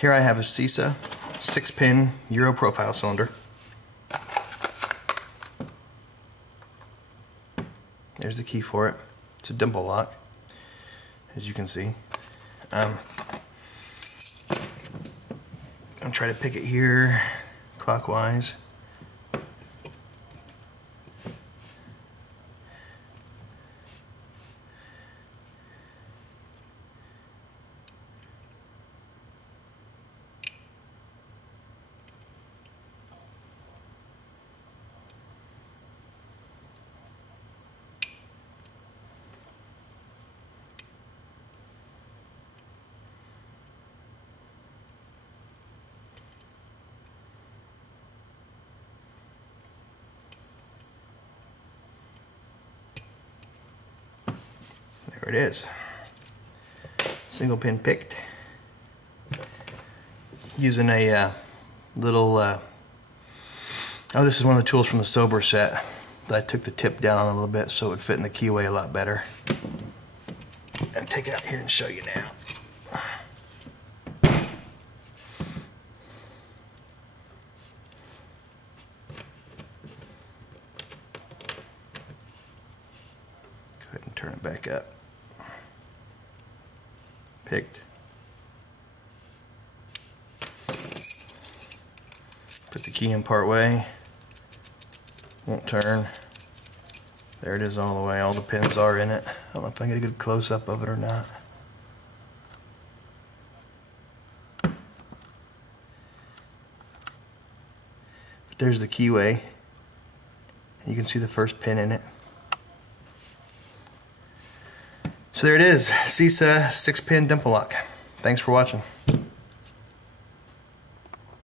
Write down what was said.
Here I have a CISA 6-pin Euro profile cylinder. There's the key for it. It's a Dimple lock, as you can see. I'm gonna try to pick it here clockwise. There it is. Single pin picked. Using a little, oh, this is one of the tools from the Sober set that I took the tip down on a little bit so it would fit in the keyway a lot better. And take it out here and show you now. Go ahead and turn it back up. Picked. Put the key in part way. Won't turn. There it is all the way. All the pins are in it. I don't know if I can get a good close up of it or not. But there's the keyway. You can see the first pin in it. So there it is, CISA 6-pin Dimple lock. Thanks for watching.